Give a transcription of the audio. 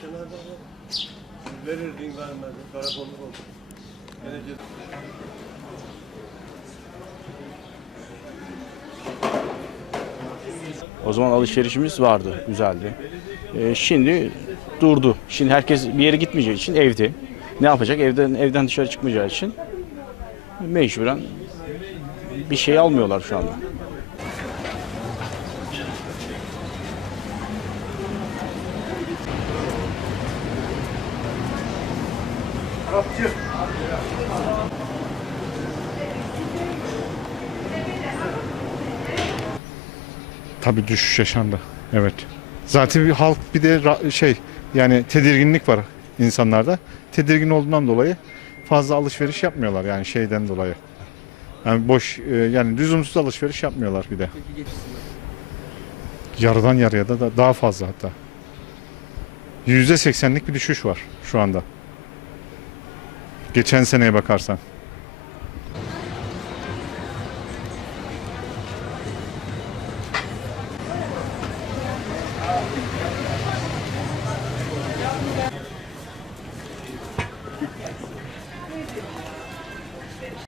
Kenarda verirdin vermedin. Karakolluk oldu. Ceza- O zaman alışverişimiz vardı, güzeldi. Ee, şimdi durdu. Şimdi herkes bir yere gitmeyeceği için evde. Ne yapacak? Evden evden dışarı çıkmayacağı için mecburen bir şey almıyorlar şu anda. Tabii düşüş yaşandı. Evet. Zaten bir halk bir de şey yani tedirginlik var insanlarda. Tedirgin olduğundan dolayı fazla alışveriş yapmıyorlar yani şeyden dolayı. Yani boş e, yani lüzumsuz alışveriş yapmıyorlar bir de. Yarıdan yarıya da- daha fazla hatta. %80'lik bir düşüş var şu anda. Geçen seneye bakarsan.